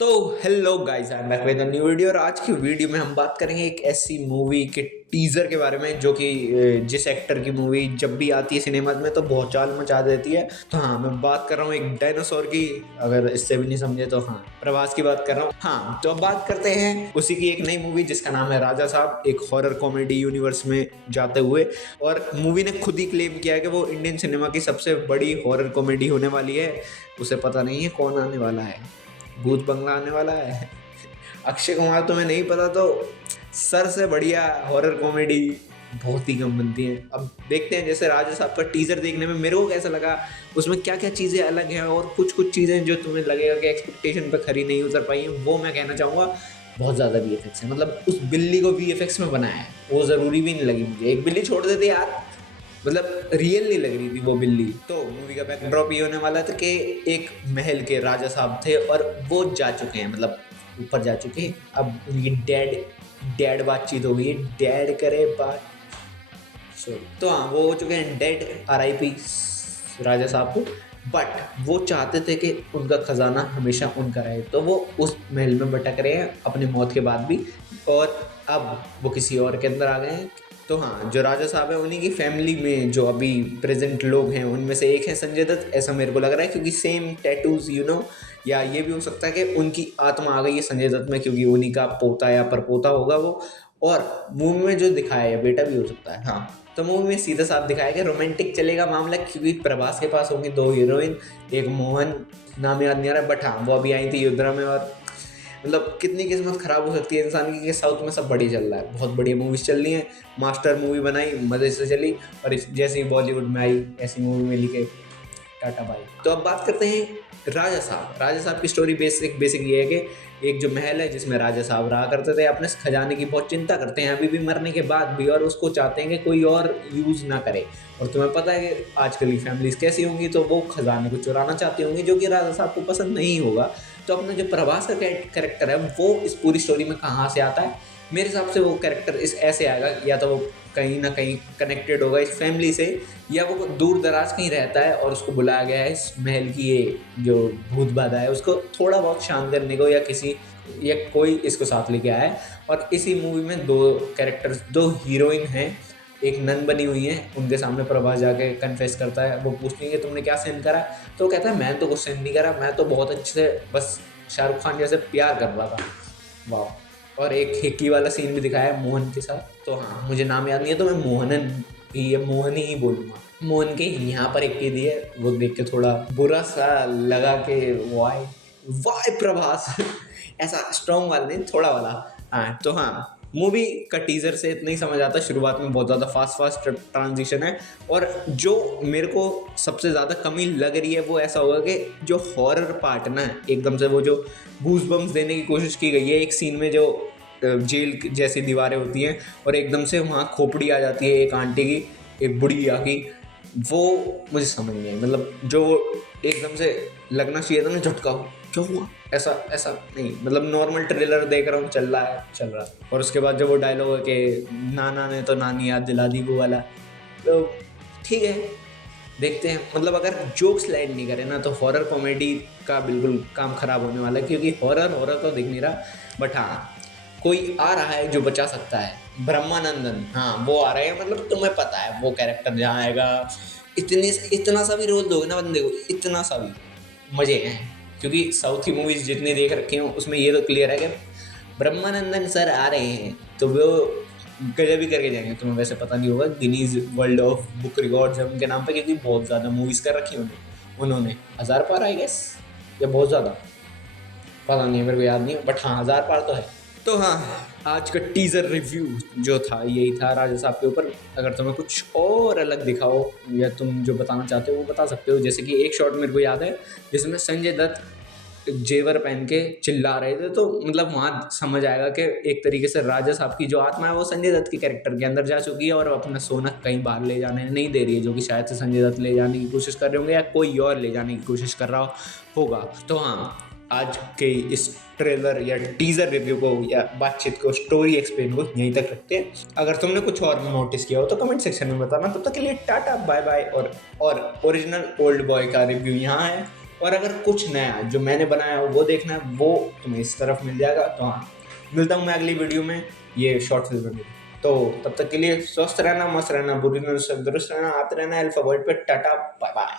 तो hello guys, I am back with a new video. और आज की वीडियो में हम बात करेंगे एक ऐसी मूवी के टीजर के बारे में जो कि जिस एक्टर की मूवी जब भी आती है सिनेमा में तो बहुत चाल मचा देती है। तो हाँ, मैं बात कर रहा हूँ एक डायनासोर की। अगर इससे भी नहीं समझे तो हाँ, प्रभास की बात कर रहा हूँ। हाँ, तो अब बात करते हैं उसी की एक नई मूवी जिसका नाम है राजा साहब, एक हॉरर कॉमेडी यूनिवर्स में जाते हुए। और मूवी ने खुद ही क्लेम किया है कि वो इंडियन सिनेमा की सबसे बड़ी हॉरर कॉमेडी होने वाली है। उसे पता नहीं है कौन आने वाला है, भूत बंगला आने वाला है, अक्षय कुमार तुम्हें नहीं पता तो सर से बढ़िया हॉरर कॉमेडी बहुत ही कम बनती है। अब देखते हैं जैसे राजा साहब का टीजर देखने में मेरे को कैसा लगा, उसमें क्या क्या चीज़ें अलग हैं और कुछ कुछ चीज़ें जो तुम्हें लगेगा कि एक्सपेक्टेशन पे खरी नहीं उतर पाई हैं, वो मैं कहना चाहूँगा बहुत ज़्यादा वीएफएक्स है। मतलब उस बिल्ली को वीएफएक्स में बनाया है, वो ज़रूरी भी नहीं लगी मुझे। एक बिल्ली छोड़ देते यार, मतलब रियल नहीं लग रही थी वो बिल्ली। तो मूवी का बैकड्रॉप ये होने वाला था कि एक महल के राजा साहब थे और वो जा चुके हैं, मतलब ऊपर जा चुके हैं। अब उनकी डैड बातचीत हो गई है, डैड करे बात। तो हाँ, वो हो चुके हैं डेड, आरआईपी राजा साहब को। बट वो चाहते थे कि उनका खजाना हमेशा उनका रहे, तो वो उस महल में भटक रहे हैं अपनी मौत के बाद भी, और अब वो किसी और के अंदर आ गए हैं। तो हाँ, जो राजा साहब है उन्हीं की फैमिली में जो अभी प्रेजेंट लोग हैं उनमें से एक है संजय दत्त, ऐसा मेरे को लग रहा है, क्योंकि सेम टैटूज या ये भी हो सकता है कि उनकी आत्मा आ गई है संजय दत्त में, क्योंकि उन्हीं का पोता या परपोता होगा वो। और मूवी में जो दिखाया है बेटा भी हो सकता है। हाँ, तो मूवी में सीधा साफ दिखाया कि रोमांटिक चलेगा मामला, क्योंकि प्रभास के पास होंगी दो हीरोइन, एक मोहन, नाम याद नहीं आ रहा, बट हाँ वो अभी आई थी युद्रा में। और मतलब कितनी किस्मत खराब हो सकती है इंसान की कि साउथ में सब बढ़िया चल रहा है, बहुत बढ़िया मूवीज चल रही हैं। मास्टर मूवी बनाई, मजे से चली, और जैसे ही बॉलीवुड में आई ऐसी मूवी में लिखे टाटा बाई। तो अब बात करते हैं राजा साहब। राजा साहब की स्टोरी बेसिक ये है कि एक जो महल है जिसमें राजा साहब रहा करते थे, अपने खजाने की बहुत चिंता करते हैं अभी भी मरने के बाद भी, और उसको चाहते हैं कि कोई और यूज़ ना करे। और तुम्हें पता है कि आजकल की फैमिलीज कैसी होंगी, तो वो खजाने को चुराना चाहती होंगी, जो कि राजा साहब को पसंद नहीं होगा। तो अपना जो प्रभास का कैरेक्टर है वो इस पूरी स्टोरी में कहाँ से आता है, मेरे हिसाब से वो कैरेक्टर इस ऐसे आएगा, या तो वो कहीं ना कहीं कनेक्टेड होगा इस फैमिली से, या वो दूर दराज कहीं रहता है और उसको बुलाया गया है इस महल की ये जो भूत बाधा है उसको थोड़ा बहुत शांत करने को, या कोई इसको साथ लेके आया है। और इसी मूवी में दो कैरेक्टर्स, दो हीरोइन हैं, एक नन बनी हुई है, उनके सामने प्रभास जाके कन्फेस करता है। वो पूछती है कि तुमने क्या सीन करा, तो वो कहता है मैं तो कुछ सीन नहीं करा, मैं तो बहुत अच्छे से बस शाहरुख खान जैसे प्यार कर रहा था। वाह। और एक हिक्की वाला सीन भी दिखाया है मोहन के साथ। तो हाँ, मुझे नाम याद नहीं है तो मैं मोहन ही बोलूँगा। मोहन के यहाँ पर एक दी है, वो देख के थोड़ा बुरा सा लगा कि वाई वाई प्रभास ऐसा स्ट्रॉन्ग वाला नहीं, थोड़ा वाला। हाँ, तो हाँ, मूवी का टीजर से इतना ही समझ आता है, शुरुआत में बहुत ज़्यादा फास्ट ट्रांजिशन है। और जो मेरे को सबसे ज़्यादा कमी लग रही है वो ऐसा होगा कि जो हॉरर पार्ट ना, एकदम से वो जो गूज बम्स देने की कोशिश की गई है एक सीन में, जो जेल जैसी दीवारें होती हैं और एकदम से वहाँ खोपड़ी आ जाती है एक आंटी की, एक बुढ़िया की, वो मुझे समझ नहीं आई। मतलब जो एकदम से लगना चाहिए था ना झटका, क्या हुआ, ऐसा ऐसा नहीं। मतलब नॉर्मल ट्रेलर देख रहा हूँ, चल रहा है। और उसके बाद जब वो डायलॉग है कि नाना ने तो नानी याद दिला दी, वो वाला, तो ठीक है, देखते हैं। मतलब अगर जोक्स लैंड नहीं करे ना तो हॉरर कॉमेडी का बिल्कुल काम खराब होने वाला है, क्योंकि हॉरर तो दिख नहीं रहा। बट हाँ, कोई आ रहा है जो बचा सकता है, ब्रह्मानंदन, हाँ वो आ रहे हैं। मतलब तुम्हें पता है वो कैरेक्टर जहाँ आएगा, इतना सा भी रोल दोगे ना बंदे को, इतना सा भी मजे हैं। क्योंकि साउथ की मूवीज जितनी देख रखी हूँ उसमें ये तो क्लियर है कि ब्रह्मानंदन सर आ रहे हैं तो वो गजब भी करके जाएंगे। तुम्हें वैसे पता नहीं होगा, Guinness world of book records है उनके नाम पे, क्योंकि बहुत ज़्यादा मूवीज़ कर रखी हैं उन्होंने 1000 पार आई गेस, या बहुत ज़्यादा, पता नहीं है, मेरे को याद नहीं है, बट हाँ 1000 पार तो है। तो हाँ, आज का टीज़र रिव्यू जो था यही था राजा साहब के ऊपर। अगर तुम्हें कुछ और अलग दिखाओ या तुम जो बताना चाहते हो वो बता सकते हो। जैसे कि एक शॉट मेरे को याद है जिसमें संजय दत्त जेवर पहन के चिल्ला रहे थे, तो मतलब वहाँ समझ आएगा कि एक तरीके से राजा साहब की जो आत्मा है वो संजय दत्त के कैरेक्टर के अंदर जा चुकी है और अपना सोना कहीं बाहर ले जाने नहीं दे रही है, जो कि शायद से संजय दत्त ले जाने की कोशिश कर रहे होंगे या कोई और ले जाने की कोशिश कर रहा होगा। तो हाँ, आज के इस ट्रेलर या टीजर रिव्यू को या बातचीत को, स्टोरी एक्सप्लेन को यहीं तक रखते हैं। अगर तुमने कुछ और नोटिस किया हो तो कमेंट सेक्शन में बताना। तब तक के लिए टाटा बाय बाय। और ओरिजिनल ओल्ड बॉय का रिव्यू यहाँ है। और अगर कुछ नया जो मैंने बनाया वो देखना है वो तुम्हें इस तरफ मिल जाएगा। तो हाँ, मिलता हूँ मैं अगली वीडियो में ये शॉर्ट फिल्म में। तो तब तक के लिए स्वस्थ रहना, मस्त रहना, बुरी नजर से दुरुस्त रहना, आते रहना अल्फा वर्ड पे। Tata bye bye.